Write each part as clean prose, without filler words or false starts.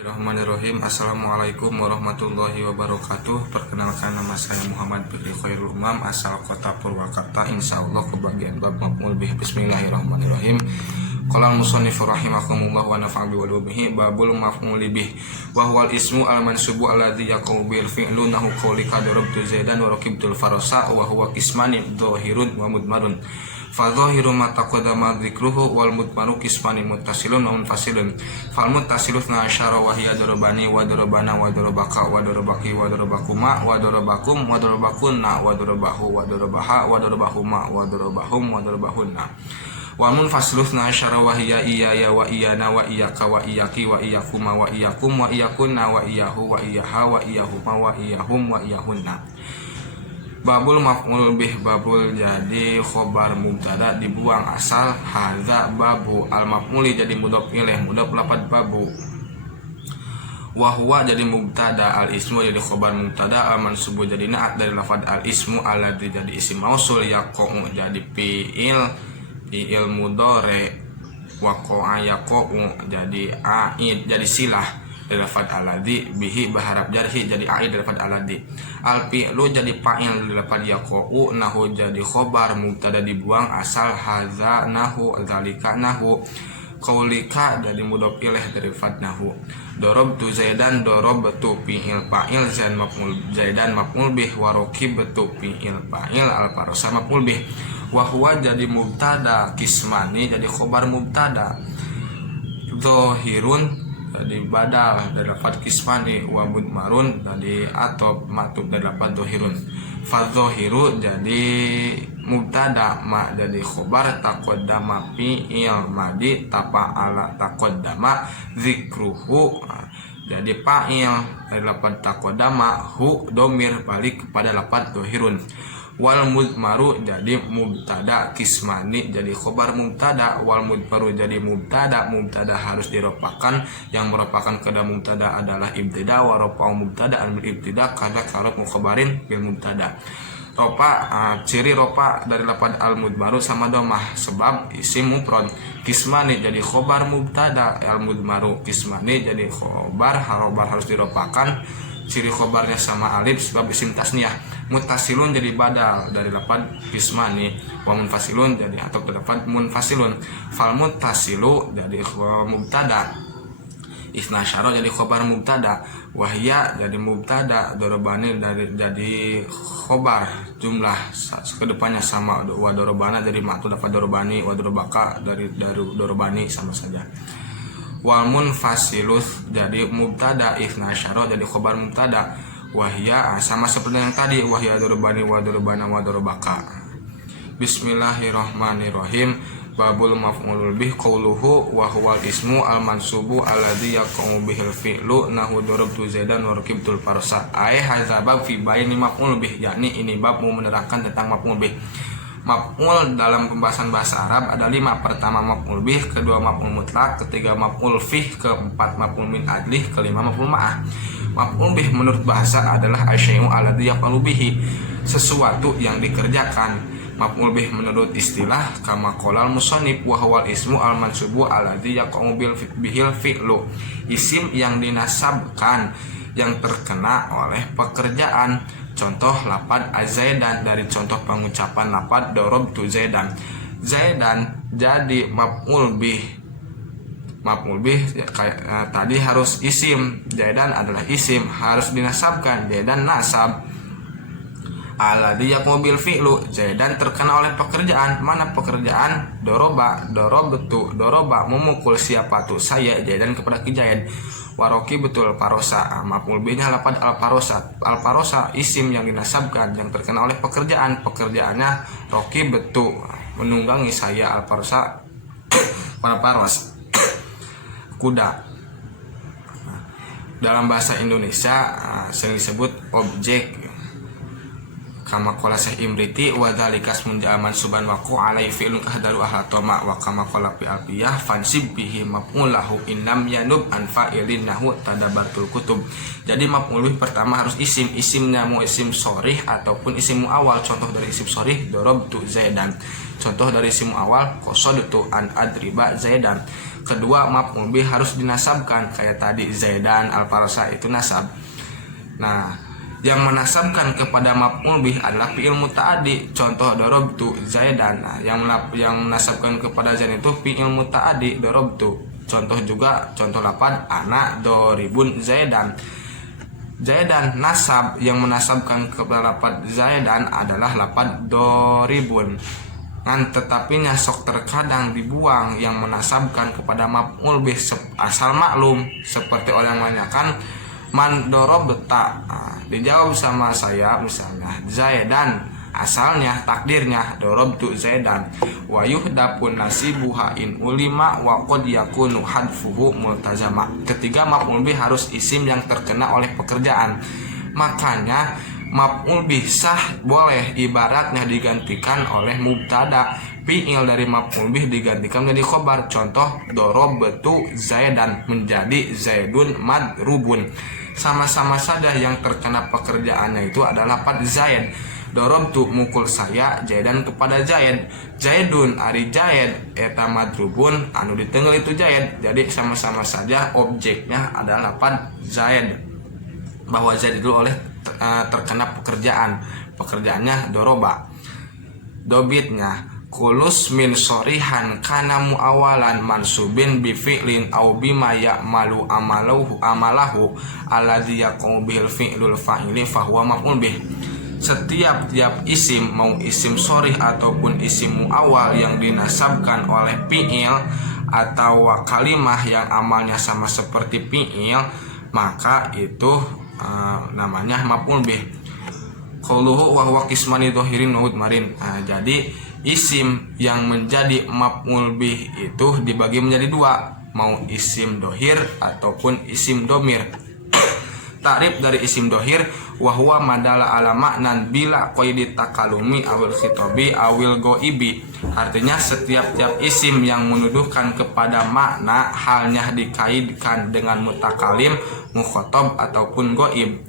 Bismillahirrahmanirrahim. Assalamualaikum warahmatullahi wabarakatuh. Perkenalkan, nama saya Muhammad Fikri Khairul Umam, asal kota Purwakarta. Insyaallah kebagian bab maf'ul bih. Bismillahirrahmanirrahim. Qala al-musannif rahimakumullah wa nafa'a bi ulumihi. Babul maf'ul bih wa huwal ismu al-mansubu alladhi yaqau bil fi'lu nahu qawlika darabtu zaidan wa raqibtul farasa wa huwa qismani dhahirun wa mudmarun. Fadhahiru ma taqaddama dzikruhu wal mudmaru qismani muttasilun wa munfasilun. Fal muttasilu asyara wa hiya darabani wa darabana wa darabaka wa darabaki wa darabakuma wa darabakum wa darabakunna wa darabahu wa darabaha wa darabahuma wa darabahum wa darabahunna. Wal munfasilu asyara wa hiya iyaya wa iyana wa iyaka wa iyaki wa iyakuma wa iyakum wa iyakunna wa iyahu wa iyaha wa iyahuma wa iyahum wa iyahunna. Babul maf'ul bih, babul jadi khobar mubtada dibuang asal. Hadza babu al maf'uli jadi mudhof ilaih, mudhof lafadz babu. Wa huwa jadi mubtada, al ismu jadi khobar mubtada, al mansubu jadi naat dari lafadz al ismu, alladzi jadi isim mausul, yaqau jadi fi'il mudhari, waqa'a yaqau jadi aid jadi silah dari lafadz alladzi, bihi berharap jarhi jadi aid dari lafadz alladzi. Al fi'lu jadi fa'il dari lafadz yaqau, nahu jadi khobar mubtada dibuang asal. Hadza nahu, dzalika nahu, qaulika jadi mudhof ilaih dari lafadz nahu. Darabtu zaidan, darabtu fi'il fa'il, zaidan maf'ul bih, wa raqibtu fi'il fa'il, al farasa maf'ul bih. Wa huwa jadi mubtada, qismani jadi khobar mubtada, dhahirun jadi badal dari lafadz qismani, wa mudmarun jadi atop maktub dari lafadz dhahirun. Fadzahiru jadi mubtada, ma jadi khobar, taqaddama fi'il madi, tafa'ala taqaddama, dzikruhu jadi fa'il dari lafadz taqaddama, hu domir balik kepada lafadz dhahirun. Wal mudmaru jadi mubtada, qismani jadi khobar mubtada, wal mudmaru jadi mubtada harus diropakan, yang merupakan kedua mubtada adalah ibtida, wa rafa'u mubtada al ibtida kada karat mukhabarin bil mubtada. Ciri ropa dari lafadz al mudmaru sama domah sebab isim mufrad. Qismani jadi khobar mubtada, al mudmaru qismani jadi khobar harus diropakan, ciri khobarnya sama alif sebab isim tasniyah. Muttasilun jadi badal dari lafadz qismani, wa munfasilun jadi atau dari lafadz munfasilun. Fal muttasilu jadi mubtada, isna syara jadi khobar mubtada, wahya jadi mubtada, darabani jadi khobar, jumlah kedepannya sama, wa darabana jadi maktub lafadz darabani, wa darabaka dari darabani sama saja. Wal munfasilus jadi mubtada, isna syara jadi khobar mubtada, wahya sama seperti yang tadi, wahya darabani wa darabana wa darabaka. Bismillahirrahmanirrahim. Babul maf'ul bih qauluhu wa huwal ismu al mansubu alladzi yaqau bihil fi'lu nahu darabtu zaidan wa raqibtul farsa. Hadza bab fi bayani maf'ul bih, yakni ini bab mau menerangkan tentang maf'ul bih. Maf'ul dalam pembahasan bahasa Arab ada 5. Pertama maf'ul bih, kedua maf'ul mutlak, ketiga maf'ul fih, keempat maf'ul min adlih, kelima maf'ul ma'ah. Maf'ul bih menurut bahasa adalah asyai'u alladzi yaf'alu bihi, sesuatu yang dikerjakan. Maf'ul bih menurut istilah kama qolal musannif, wa huwal ismu al mansubu alladzi yaqau bihil fi'lu, isim yang dinasabkan yang terkena oleh pekerjaan. Contoh lafadz azaidan dari contoh pengucapan lafadz darabtu zaidan. Zaidan jadi maf'ul bih. Maf'ul bih tadi harus isim, zaidan adalah isim, harus dinasabkan, zaidan nasab. Alladzi yaqau bil fi'lu, zaidan terkena oleh pekerjaan. Mana pekerjaan? Doroba, dorobtu, doroba memukul siapa tuh? Saya, zaidan kepada Zaid. Waroki betul parosa, maf'ul bihnya lafadz al parosa. Al parosa isim yang dinasabkan yang terkena oleh pekerjaan, pekerjaannya roki betul menunggangi saya, al parosa para paros kuda. Dalam bahasa Indonesia sering disebut objek. Kama qala Syekh Imriti wa dzalika ismun ja'aman suban wa qa'alai fi'lun ahdaru ahatoma, wa kama qala fi alfiyah fansib bihi maf'ulahu innam yanub an fa'ilin nahu tadabartul kutub. Jadi maf'ul bih pertama harus isim, isimnya mau isim sharih ataupun isim muawwal. Contoh dari isim sharih darabtu zaidan, contoh dari isim muawwal qasadtu an adriba zaidan. Kedua, maf'ul bih harus dinasabkan kayak tadi Zaidan al-Farsa itu nasab. Nah, yang menasabkan kepada maf'ul bih adalah fi'il muta'addi. Contoh darabtu Zaidan. Nah, yang menasabkan kepada Zaidan itu fi'il muta'addi darabtu. Contoh lafaz ana doribun Zaidan. Zaidan nasab yang menasabkan kepada lafaz Zaidan adalah lafaz doribun. Tetapi sok terkadang dibuang yang menasabkan kepada maf'ul bih asal maklum, seperti orang menanyakan man dorobta. Dijawab sama saya misalnya Zaidan, asalnya takdirnya dorobtu Zaidan. Wa yuhdapun nasibuha in ulima wa qad yakunu hadfuhu multazama. Ketiga, maf'ul bih harus isim yang terkena oleh pekerjaan. Makanya maf'ul bih sah boleh ibaratnya digantikan oleh mubtada. Fi'il dari maf'ul bih digantikan menjadi khobar. Contoh dorobtu Zaidan menjadi Zaidun madrubun. Sama-sama saja yang terkena pekerjaannya itu adalah lafaz Zaid. Dorobtu mukul saya Zaidan kepada Zaid. Zaidun ari Zaid eta madrubun anu ditenggel itu Zaid. Jadi sama-sama saja objeknya adalah lafaz Zaid, bahwa Zaid itu oleh terkena pekerjaannya doroba. Dobitnya kulus min sorihan kana muawalan mansubin bi fi'lin aw bima ya'malu amalahu alladzi yaqau bil fi'lul fa'ili fa huwa maf'ul bih. Setiap isim, mau isim sorih ataupun isim muawal yang dinasabkan oleh fi'il atau kalimah yang amalnya sama seperti fi'il, maka itu namanya maf'ul bih. Qauluhu wa huwa qismani dhahirin wa mudmarin. Jadi isim yang menjadi maf'ul bih itu dibagi menjadi dua, mau isim dohir ataupun isim domir. Ta'rif dari isim dohir wa huwa madala ala ma'nan bila qaidi takalumi awil khitabi awil goibi. Artinya setiap isim yang menuduhkan kepada makna halnya dikaitkan dengan mutakalim, mukhatab ataupun goib.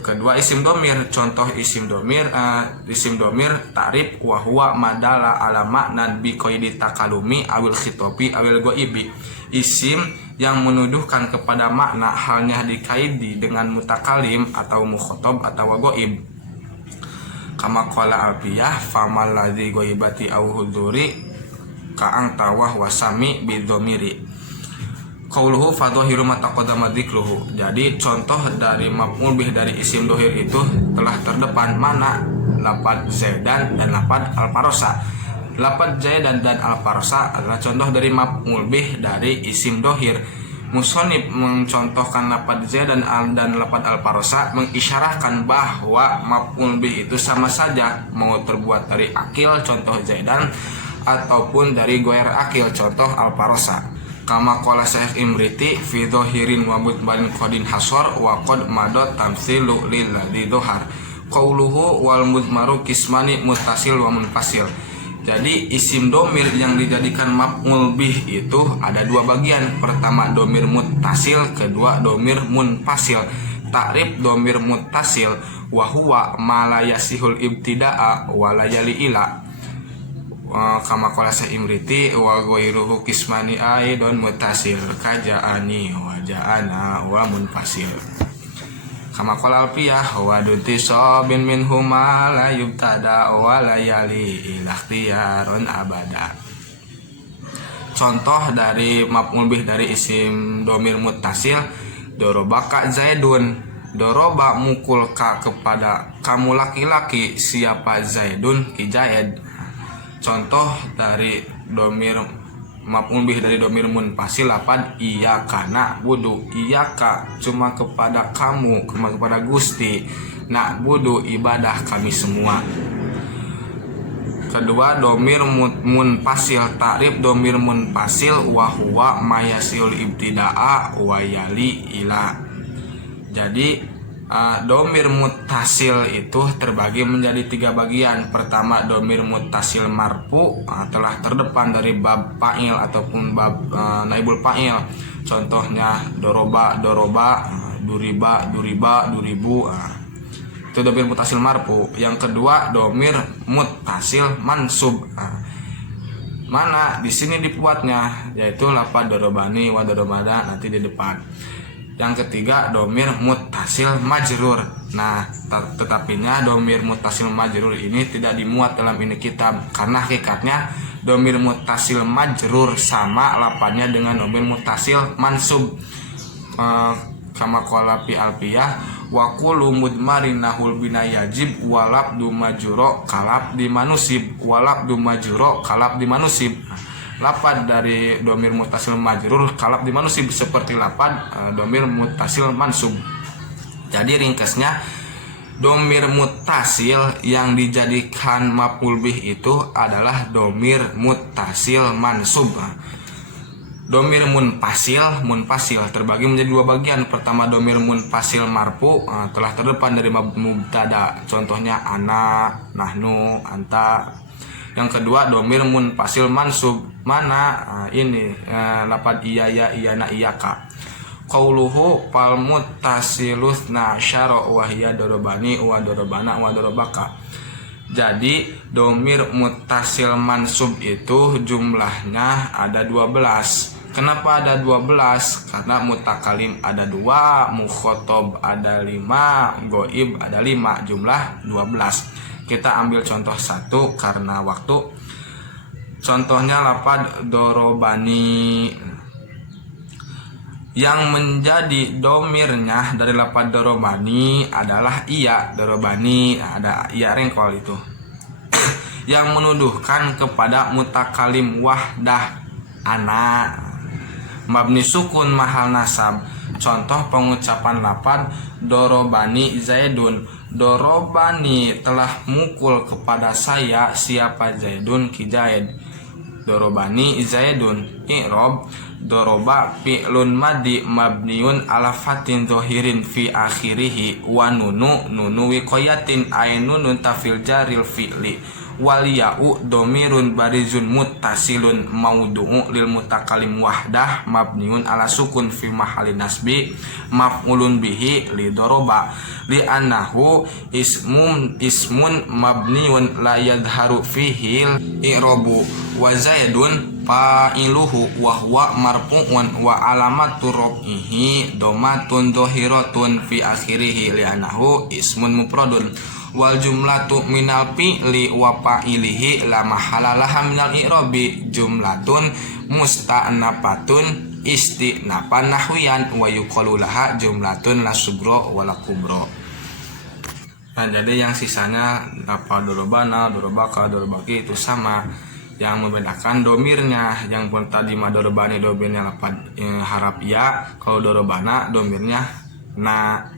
Kedua, isim domir. Contoh isim domir ta'rif wa huwa madala ala ma'nan bi qaidi takalumi awil khitabi awil goibi. Isim yang menuduhkan kepada makna halnya dikaidi dengan mutakalim atau mukhatab atau goib. Kama qala Alfiyah famal ladzi goibati aw huduri ka'ang tawah wasami bidzamiri. Qauluhu fadhahiru ma taqaddama dzikruhu. Jadi contoh dari maf'ul bih dari isim dohir itu telah terdepan, mana lafaz Zaidan dan lafaz al-Farsa. Lafaz Zaidan dan al-Farsa adalah contoh dari maf'ul bih dari isim dohir. Musonib mencontohkan lafaz Zaidan dan lafaz al-Farsa mengisyarahkan bahwa maf'ul bih itu sama saja, mau terbuat dari akil contoh Zaidan ataupun dari goer akil contoh al-Farsa. Kama qala Syekh Imriti fi dhahirin wa mudmarin qadin hasar wa qad madot tamtsilu lil ladzi dhahar. Qauluhu wal mudmaru kismani muttasil wa munfasil. Jadi isim domir yang dijadikan maf'ul bih itu ada dua bagian. Pertama domir muttasil, kedua domir munfasil. Ta'rif domir muttasil wa huwa ma la yasihul ibtida'a wa la yali ila. Kama qala Imriti wa ghairuhu kismani aidon muttasil kajaani wa ja'ana wa munfasil. Kama qala Alfiyah wa dutisabin minhuma la yubtada wa la yali ila ikhtiyarun abada. Contoh dari maf'ul bih dari isim domir muttasil, dorobaka Zaidun. Doroba mukul ka kepada kamu laki-laki, siapa Zaidun ki Zaid. Contoh dari domir maf'ul bih dari domir munfasil lafaz iyyaka na'budu. Iyyaka cuma kepada kamu, kepada Gusti. Na'budu ibadah kami semua. Kedua, domir munfasil. Ta'rif domir munfasil wa huwa mayasil ibtida'a wa yali ila. Jadi domir muttasil itu terbagi menjadi tiga bagian. Pertama, domir muttasil marfu, telah terdepan dari bab fa'il ataupun bab naibul fa'il. Contohnya doroba, duriba, duribu. Itu domir muttasil marfu. Yang kedua, domir muttasil mansub. Mana di sini dibuatnya, yaitu lafad dorobani wa dorobana nanti di depan. Yang ketiga domir muttasil majrur. Nah, tetapinya domir muttasil majrur ini tidak dimuat dalam ini kitab karena hakikatnya domir muttasil majrur sama lafadnya dengan domir muttasil mansub. Kama qala fi alfiyah wa kullu mudmarin nahul bina yajib walab du majuro kalab di manusib walab du majuro kalab di manusib. Lafad dari domir muttasil majrur kalab di manusib seperti lafad domir muttasil mansub. Jadi ringkasnya domir muttasil yang dijadikan maf'ul bih itu adalah domir muttasil mansub. Domir munfasil terbagi menjadi dua bagian. Pertama domir munfasil marfu telah terdepan dari mubtada, contohnya ana, nahnu, anta. Yang kedua domir munfasil mansub, mana ini lafad iya ya iyana iyaka. Qauluhu fal muttasilus nasyara wa hiya dorobani wa dorobana wa dorobaka. Jadi domir muttasil mansub itu jumlahnya ada 12. Kenapa ada 12? Karena mutakalim ada 2, mukhotob ada 5, goib ada 5, jumlah 12. Kita ambil contoh satu karena waktu. Contohnya lafad dorobani. Yang menjadi domirnya dari lafad dorobani adalah iya dorobani, ada iya rengkol itu. Yang menuduhkan kepada mutakalim wahdah ana. Mabni sukun mahal nasab. Contoh pengucapan lafad dorobani zaidun. Dorobani telah mukul kepada saya siapa Zaidun ki Zaid. Dorobani zaidun. I'rab doroba fi'lun madi mabniun ala fatin zohirin fi akhirihi wa nunu wiqayatin ay nunun tafil jaril fi'li waliya'u domirun barizun muttasilun maudu'u lil mutakalim wahdah mabniun ala sukun fi mahali nasbi maf'ulun bihi li doroba li annahu ismun mabniun la yadharu fihi i'rabu wa zaidun fa'iluhu wa huwa marfu'un wa alamatu raf'ihi domatun dohiratun fi akhirihi li annahu ismun mufradun wal jumlatu minal fi'li wa fa'ilihi la mahala laha minal i'rabi jumlatun musta'nafatun istinafan nahwiyan wa yuqalu laha jumlatun la subro wa la kubro. Nah, jadi yang sisanya apa dorobana, dorobaka, dorobaki itu sama. Yang membedakan domirnya, yang pun tadi mah dorobani domirnya lafad harap ya, kalau dorobana domirnya na,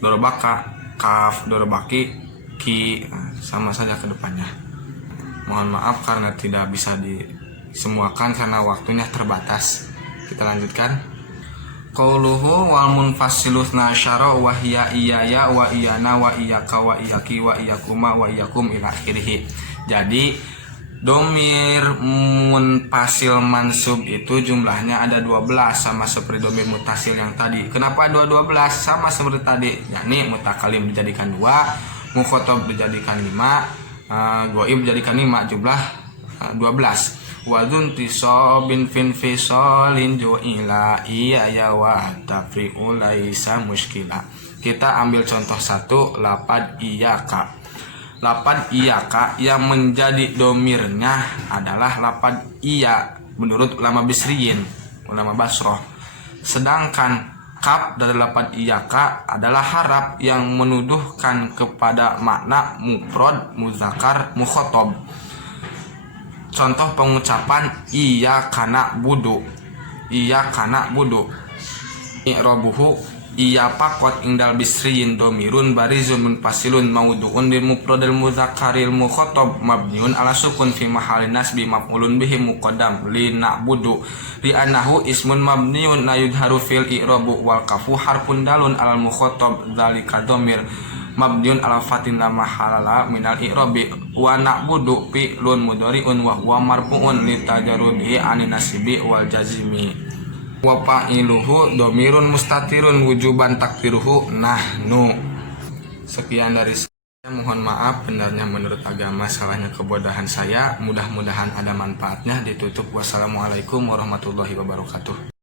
dorobaka kaf, dorobaki ki, sama saja ke depannya. Mohon maaf karena tidak bisa disemuakan karena waktunya terbatas. Kita lanjutkan. Qauluhu wal munfasilus nasyara wa hiya iyaya wa iyana wa iyaka wa iyaki wa iyakuma wa iyakum ila akhirih. Jadi domir munfasil mansub itu jumlahnya ada 12 sama seperti domir muttasil yang tadi. Kenapa 12? Sama seperti tadi, yakni mutakalim dijadikan 2, mukhotob dijadikan 5, goib dijadikan 5, jumlah 12. Wadun tisobin fin fisolin ju'ila iya ya wa tafri'u laisa muskila. Kita ambil contoh satu, lafad iyaka. Lafad iyaka yang menjadi domirnya adalah lafad iya menurut ulama Bisriyin, ulama Basroh. Sedangkan kaf dari lafad iyaka adalah harap yang menuduhkan kepada makna mufrad muzakkar mukhotob. Contoh pengucapan iya kana budu. Iya kana budu. I'rabuhu iya pakot indal bisriyin domirun barizun munfasilun maudu'un lil mufradil muzakkaril mukhotob mabniun ala sukun fi mahalin nasbi maf'ulun bihi muqaddam li na'budu li annahu ismun mabniun la yudharu fil i'rabu wal kafu harfun dalun alal mukhotob dzalika domir mabniun ala fatin la mahalala minal i'rabi wa na'budu fi'lun mudhari'un wa huwa marfu'un li tajarrudihi anin nasibi wal jazimi wa fa'iluhu domirun mustatirun wujuban takdiruhu nahnu. Sekian dari Mohon maaf, benarnya menurut agama, salahnya kebodohan saya. Mudah-mudahan ada manfaatnya. Ditutup. Wassalamualaikum warahmatullahi wabarakatuh.